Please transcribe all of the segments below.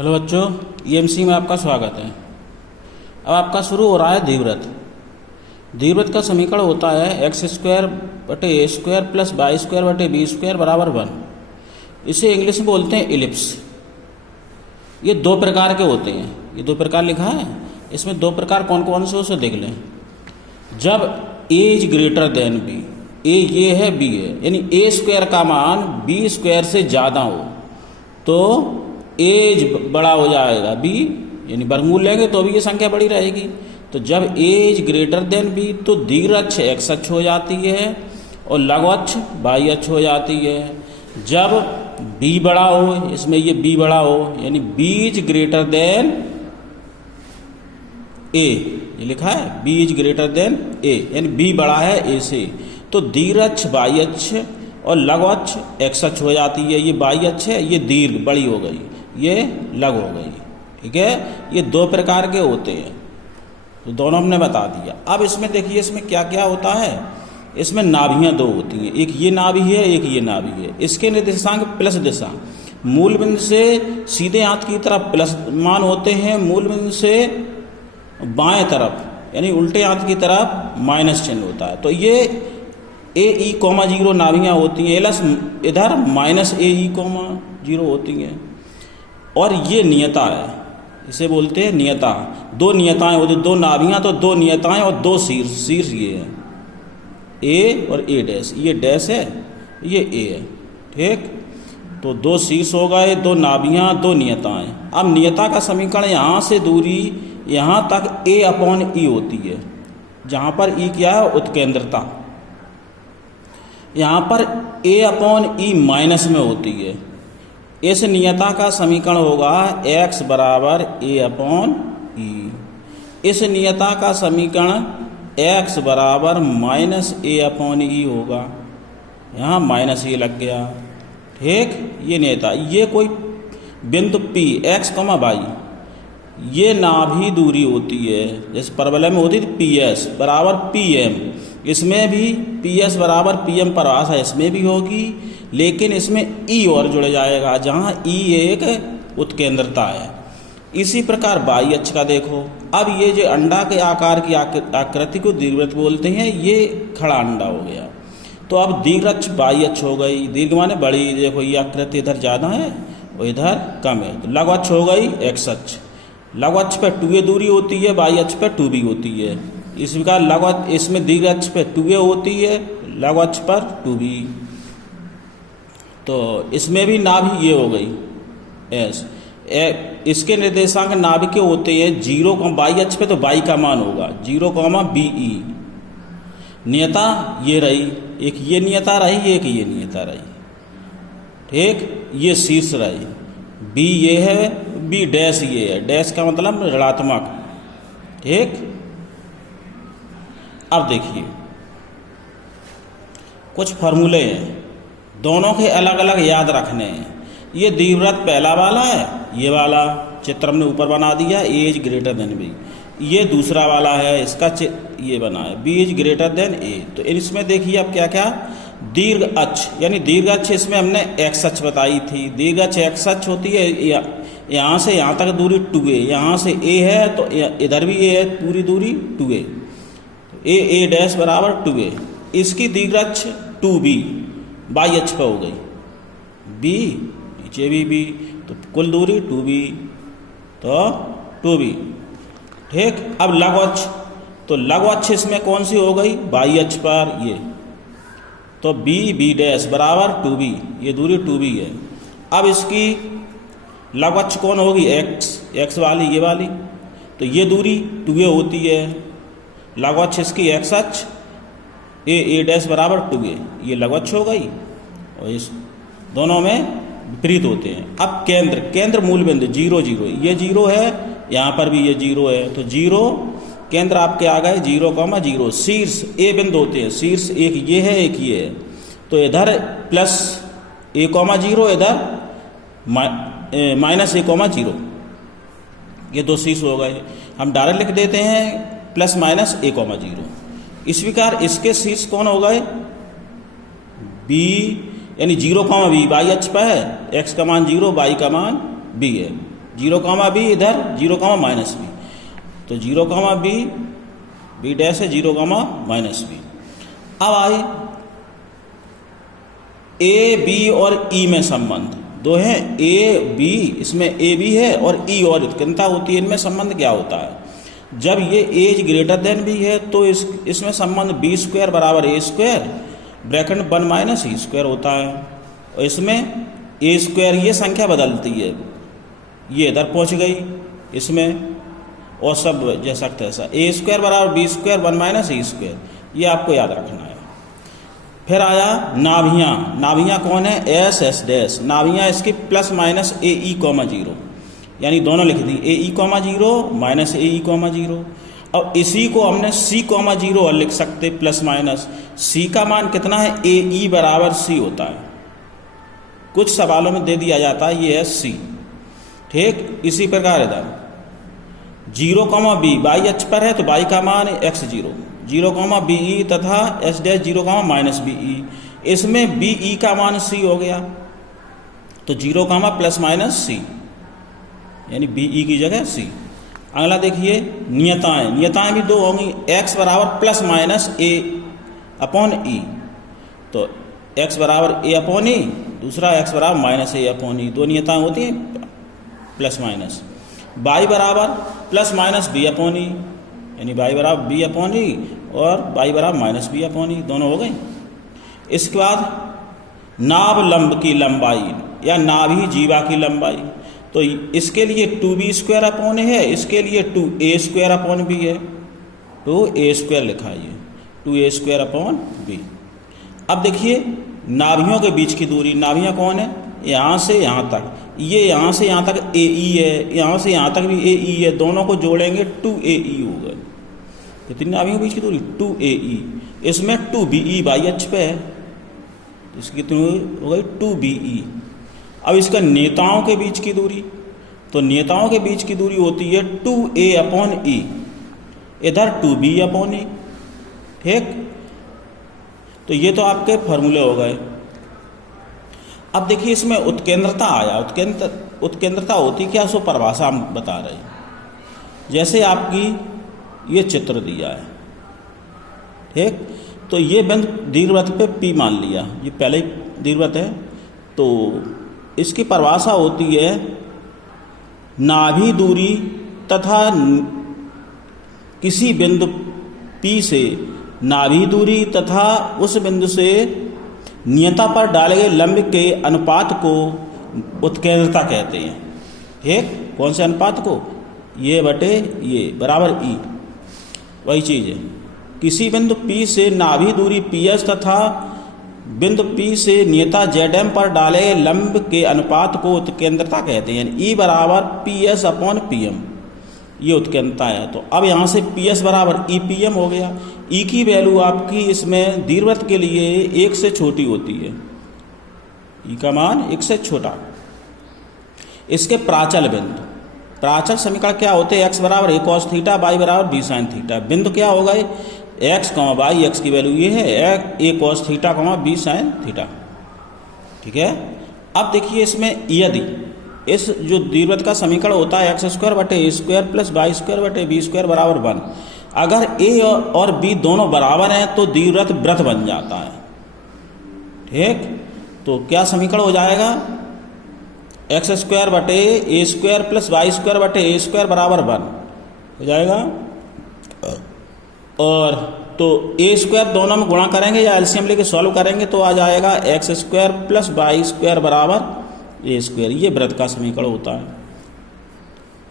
Hello बच्चों, EMC में आपका स्वागत है। अब आपका शुरू हो रहा है दीर्घवृत्त। दीर्घवृत्त का समीकरण होता है एक्स स्क्वायर बटे ए स्क्वायर प्लस वाई स्क्वायर बटे बी स्क्वायर बराबर 1। इसे इंग्लिश में बोलते हैं इलिप्स। ये दो प्रकार के होते हैं। ये दो प्रकार लिखा है, इसमें दो प्रकार कौन कौन से उसे देख लें। जब ए इज ग्रेटर देन बी, ए ये है बी है, यानी ए स्क्वायर का मान बी स्क्वायर से ज़्यादा हो तो एज बड़ा हो जाएगा बी, यानी वर्गमूल लेंगे तो भी ये संख्या बड़ी रहेगी। तो जब एज ग्रेटर देन बी तो दीर्घ अक्ष एक्स अक्ष हो जाती है और लघु अक्ष वाई अक्ष हो जाती है। जब बी बड़ा हो, इसमें ये बी बड़ा हो, यानी बी इज ग्रेटर देन ए, ये लिखा है बी इज ग्रेटर देन ए, यानी बी बड़ा है ए से, तो दीर्घ अक्ष वाई अक्ष और लघु अक्ष एक्स अक्ष हो जाती है। ये वाई अक्ष है, ये दीर्घ बड़ी हो गई, ये लघु हो गई। ठीक है, ये दो प्रकार के होते हैं, तो दोनों हमने बता दिया। अब इसमें देखिए इसमें क्या क्या होता है। इसमें नाभियाँ दो होती हैं, एक ये नाभि है, एक ये नाभि है। इसके निर्देशांक प्लस दिशा, मूल बिंदु से सीधे हाथ की तरफ प्लस मान होते हैं, मूल बिंदु से बाएं तरफ यानी उल्टे हाथ की तरफ माइनस चिन्ह होता है। तो ये ए ई कॉमा 0 नाभियाँ होती हैं, एलस इधर माइनस ए ई कॉमा 0 होती हैं। और ये नियता है, इसे बोलते हैं नियता। दो नियताएं होती, दो नाभियाँ तो दो नियताएं और दो शीर्ष। शीर्ष ये है ए और ए डैश, ये डैश है, ये ए है। ठीक, तो दो शीर्ष हो गए, दो नाभियाँ, दो नियताएं। अब नियता का समीकरण यहाँ से दूरी यहाँ तक ए अपॉन ई होती है, जहाँ पर ई क्या है उत्केंद्रता। यहाँ पर ए अपॉन ई माइनस में होती है। इस नियता का समीकरण होगा x बराबर ए अपॉन ई। इस नियता का समीकरण x बराबर माइनस ए अपॉन ई होगा। यहाँ माइनस ए लग गया। ठीक, ये नियता, ये कोई बिंदु P x, y, ये नाभि दूरी होती है, जैसे परवलय में होती थी PS बराबर PM। इसमें भी PS बराबर PM परिभाषा इसमें भी होगी, लेकिन इसमें ई और जुड़ जाएगा, जहाँ ई एक उत्केंद्रता है। इसी प्रकार वाई अक्ष का देखो। अब ये जो अंडा के आकार की आकृति को दीर्घवृत्त बोलते हैं, ये खड़ा अंडा हो गया। तो अब दीर्घ अक्ष वाई अक्ष हो गई, दीर्घ माने बड़ी। देखो ये आकृति इधर ज़्यादा है और इधर कम है, तो लघु अक्ष हो गई एक्स अक्ष। लघु अक्ष पर 2a दूरी होती है, वाई अक्ष पर 2b होती है। इस प्रकार लघु इसमें दीर्घ अक्ष पर 2a होती है, लघु अक्ष पर 2b। तो इसमें भी नाभि ये हो गई एस। इसके निर्देशांक नाभि के होते हैं 0, वाई अक्ष पे तो वाई का मान होगा 0,BE। नियता ये रही, एक ये नियता रही, एक ये नियता रही। ठीक, ये शीर्ष रही, बी ये है, बी डैश ये है। डैश का मतलब ऋणात्मक। ठीक, अब देखिए कुछ फॉर्मूले हैं, दोनों के अलग अलग याद रखने हैं। ये दीर्घवृत्त पहला वाला है, ये वाला चित्र हमने ऊपर बना दिया, ए इज ग्रेटर देन बी। ये दूसरा वाला है, इसका ये बना है बी इज ग्रेटर देन ए। तो इसमें देखिए अब क्या क्या, दीर्घ अक्ष यानी दीर्घ अक्ष, इसमें हमने एक्स अक्ष बताई थी। दीर्घ अक्ष एक्स अक्ष होती है, यहाँ से यहाँ तक दूरी 2a, यहाँ से a है तो इधर भी a है, पूरी दूरी 2a, ए डैश बराबर 2a। इसकी दीर्घ अक्ष 2b वाई अक्ष पर हो गई, b नीचे भी b, तो कुल दूरी 2b, तो 2b। ठीक, अब लघु अक्ष, तो लघु अक्ष इसमें कौन सी हो गई, वाई अक्ष पर ये, तो b डैश बराबर 2b, ये दूरी 2b है। अब इसकी लघु अक्ष कौन होगी, x वाली, ये वाली, तो ये दूरी 2a होती है। लघु अक्ष इसकी x अक्ष, ए डैश बराबर 2a, ये लघु अक्ष हो गई, और इस दोनों में विपरीत होते हैं। अब केंद्र मूल बिंदु 0 0, ये 0 है, यहाँ पर भी ये 0 है, तो 0 केंद्र आपके आ गए 0,0। शीर्ष ए बिंदु होते हैं, शीर्ष एक ये है, एक ये है, तो इधर प्लस a,0, इधर माइनस a,0, ये दो शीर्ष हो गए। हम डायरेक्ट लिख देते हैं प्लस माइनस a,0। इस प्रकार इसके शीर्ष कौन हो गए, बी, यानी 0,b वाई अक्ष पर है, x का मान 0, y का मान b है, 0, इधर 0, -b, तो 0, b डैश है 0, -b। अब आए ए बी और ई में संबंध दो हैं, ए बी, इसमें ए बी है और ई और उत्कीर्णता होती है। इनमें संबंध क्या होता है? जब ये एज ग्रेटर देन बी है तो इसमें संबंध बी स्क्वायर बराबर ए स्क्वायर ब्रैकेट 1 - e स्क्वायर होता है, और इसमें ए स्क्वायर ये संख्या बदलती है, ये इधर पहुंच गई इसमें, और सब जैसा तैसा ए स्क्वायर बराबर बी स्क्वायर 1 - e स्क्वायर, ये आपको याद रखना है। फिर आया नाभियाँ। नाभियाँ कौन है? S S dash. नाभियाँ इसकी ± ए ई, 0, यानी दोनों लिख दी, ए ई, 0 - ए ई, 0। अब इसी को हमने सी, 0 और लिख सकते ± सी का मान कितना है? ए ई बराबर सी होता है, कुछ सवालों में दे दिया जाता है, ये है सी। ठीक इसी प्रकार इधर 0, b बाई अक्ष पर है तो बाई का मान है x0, 0, b e तथा s डैश 0, -b e, इसमें b e का मान c हो गया, तो 0, ± c, यानी b e की जगह c। अगला देखिए नियताएं। नियताएं भी दो होंगी, x बराबर ± a/e, तो x बराबर a/e, दूसरा x बराबर -a/e, दो नियताएं होती हैं ±। y बराबर ± b/e, यानी y बराबर b/e और y बराबर -b/e, दोनों हो गए। इसके बाद नाभ लंब की लंबाई या नाभि जीवा की लंबाई, तो इसके लिए 2b² है, इसके लिए 2a² है, 2a² लिखा है, ये 2a² अब देखिए नाभियों के बीच की दूरी, नाभियाँ कौन है? यहाँ से यहाँ तक, ये यहाँ से यहाँ तक ए ई है, यहाँ से यहाँ तक भी ए ई है, दोनों को जोड़ेंगे 2ae होगा। कितनी नाभियों के बीच की दूरी? 2ae। इसमें 2be बाई अक्ष पे है, इसकी कितनी हो गई? 2be। अब इसका नेताओं के बीच की दूरी, तो नेताओं के बीच की दूरी होती है 2a/e, इधर 2b/e। ठीक, तो ये तो आपके फॉर्मूले हो गए। अब देखिए इसमें उत्केंद्रता आया। उत्केंद्रता होती क्या, सो परिभाषा हम बता रहे हैं। जैसे आपकी ये चित्र दिया है, ठीक, तो ये बिंदु दीर्घवृत्त पे P मान लिया, ये पहले ही दीर्घवृत्त है, तो इसकी परिभाषा होती है नाभि दूरी तथा किसी बिंदु P से नाभि दूरी तथा उस बिंदु से नियता पर डाले गए लंब के अनुपात को उत्केंद्रता कहते हैं। ठीक, कौन से अनुपात को? ये बटे ये बराबर ई, वही चीज़ है। किसी बिंदु P से नाभि दूरी PS तथा बिंदु P से नियता ZM पर डाले गए लंब के अनुपात को उत्केंद्रता कहते हैं, यानी E बराबर PS/PM, ये उत्केंद्रता है। तो अब यहाँ से PS बराबर EPM हो गया। E की वैल्यू आपकी इसमें दीर्घवृत्त के लिए 1 से छोटी होती है, E का मान 1 से छोटा। इसके प्राचल बिंदु, प्राचल समीकरण क्या होते हैं? x बराबर a cos थीटा, y बराबर b sin थीटा। बिंदु क्या हो गए? x, y, x की वैल्यू ये है a cos theta, b sin theta. ठीक है, अब देखिए इसमें यदि इस जो दीर्घवृत्त का समीकरण होता है x² बटे a² प्लस y² बटे b² बराबर 1, अगर a और b दोनों बराबर हैं तो दीर्घवृत्त वृत्त बन जाता है। ठीक, तो क्या समीकरण हो जाएगा? x² बटे a² प्लस y² बटे a² बराबर 1 हो जाएगा, और तो a² दोनों में गुणा करेंगे या एलसीएम लेके सॉल्व करेंगे तो आ जाएगा x² प्लस y² बराबर a²। ये वृत्त का समीकरण होता है,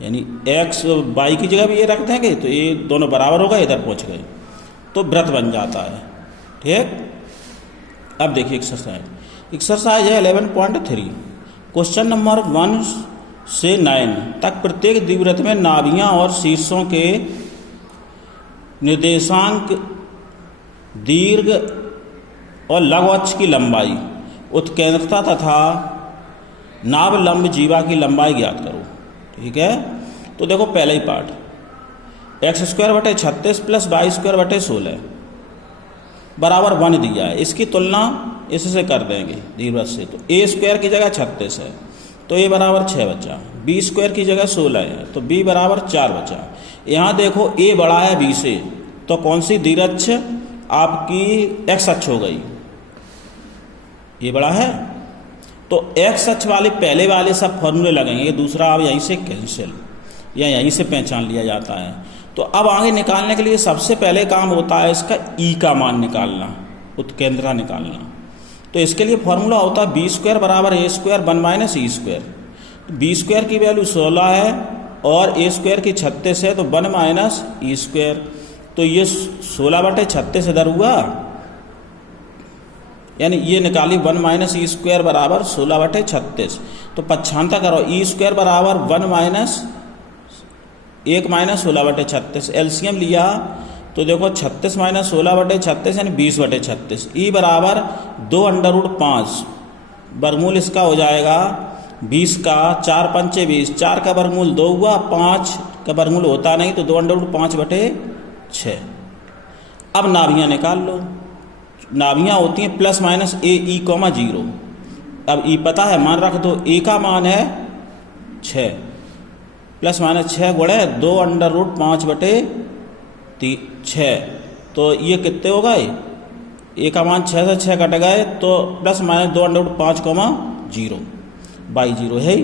यानी x y की जगह भी ये रख देंगे तो ये दोनों बराबर हो गए, इधर पहुँच गए तो वृत्त बन जाता है। ठीक, अब देखिए एक्सरसाइज है 11.3। क्वेश्चन नंबर 1 से 9 तक प्रत्येक द्विवृत्त में नाभियां और शीर्षों के निर्देशांक, दीर्घ और लघु अक्ष की लंबाई, उत्केंद्रता तथा नाभ लंब जीवा की लंबाई ज्ञात करो। ठीक है, तो देखो पहले ही पार्ट x² बटे 36 प्लस y² बटे 16 बराबर 1 दिया है। इसकी तुलना इससे कर देंगे दीर्घवृत्त से, तो a² की जगह 36 है तो ए बराबर 6 बचा। बी स्क्वायर की जगह 16 है तो बी बराबर 4 बचा। यहाँ देखो ए बड़ा है बी से, तो कौन सी दीर्घ आपकी एक्स अक्ष हो गई, ये बड़ा है तो एक्स अक्ष वाले पहले वाले सब फॉर्मूले लगेंगे, दूसरा अब यहीं से कैंसिल या यहीं से पहचान लिया जाता है। तो अब आगे निकालने के लिए सबसे पहले काम होता है इसका ई का मान निकालना, उत्केंद्रा निकालना। तो इसके लिए फॉर्मूला होता है बी स्क्वायर बराबर ए square 1 minus E square. B square की वैल्यू 16 है और ए स्क्वायर की 36 है, तो 1 माइनस ई स्क्वायर। तो ये 16/36 इधर हुआ, यानी ये निकाली 1 माइनस ई स्क्वायर बराबर 16/36। तो पक्षांतर करो, ई स्क्वायर बराबर 1 माइनस 16/36। एलसीएम लिया तो देखो 36 माइनस 16/36 यानी 20/36। ई बराबर 2√5, वर्गमूल इसका हो जाएगा 20 का, 4 पंचे 20, 4 का वर्गमूल 2 हुआ, 5 का वर्गमूल होता नहीं तो 2√5/6। अब नाभियाँ निकाल लो। नाभियाँ होती हैं प्लस माइनस ए ई कॉमा 0। अब ई पता है, मान रख दो, ए का मान है 6, प्लस माइनस 6 गुणे 2√5/6। तो ये कितने हो गए, ए का मान 6 से 6 कट गए तो प्लस माइनस 2√5,0 है।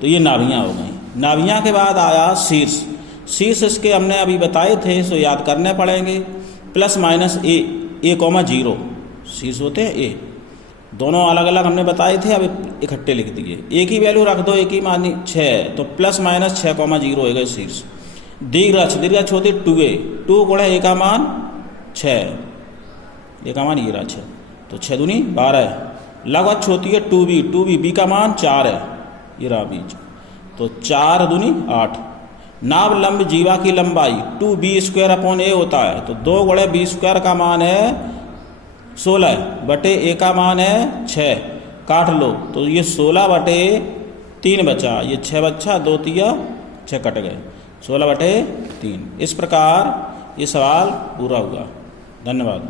तो ये नाभियाँ हो गई। नाभियाँ के बाद आया शीर्ष। शीर्ष इसके हमने अभी बताए थे, सो याद करने पड़ेंगे। प्लस माइनस ए कॉमा 0 शीर्ष होते हैं ए, दोनों अलग अलग हमने बताए थे, अब इकट्ठे लिख दिए। ए की वैल्यू रख दो, ए की मान 6, तो प्लस माइनस 6,0 हो गए शीर्ष। दीर्घ होती 2a, 2 गुणे ए का मान 6, ए का मान ये रहा 6, तो 6 दूनी 12। लघु अक्ष होती है 2b, बी का मान 4 है, ये रहा बीच, तो 4 दूनी 8। नाभ लंब जीवा की लंबाई 2b²/a होता है, तो 2 गुणे b² का मान है 16 बटे ए का मान है 6, काट लो तो ये 16/3 बचा, ये 6 बचा, 2 तिया 6 कट गए, 16/3। इस प्रकार ये सवाल पूरा हुआ। धन्यवाद।